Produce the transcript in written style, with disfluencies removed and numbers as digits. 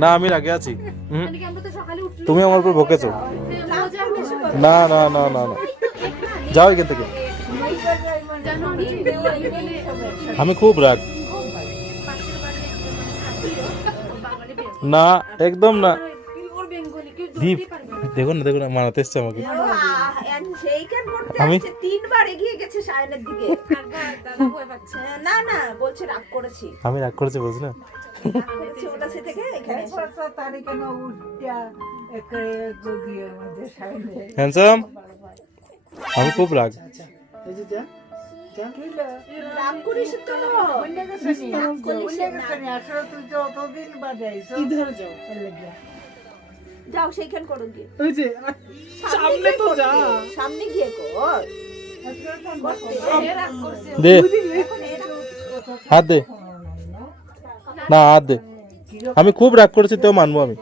না আমি রাগে আছি। তুমি আমার উপর বকেছো। না না না না না, যাও এখান থেকে। আমি খুব রাগ। না একদম না। দীপ দেখো না, দেখো না, মানাতে এসছে আমাকে। আমি তিনবার এগিয়ে গেছে সায়নের দিকে। না না বলছে রাগ করেছি, আমি রাগ করেছি বলছি না। ওটা সে থেকে এখানে হ্যান্ডসাম, আমি খুব রাগ। রাগ করিস তো, যাও সেইখান করো গিয়ে, সামনে তো যা, সামনে গিয়ে কর। দে হাত দে, না হাত দে। আমি খুব রাগ করেছি তো মানবো আমি।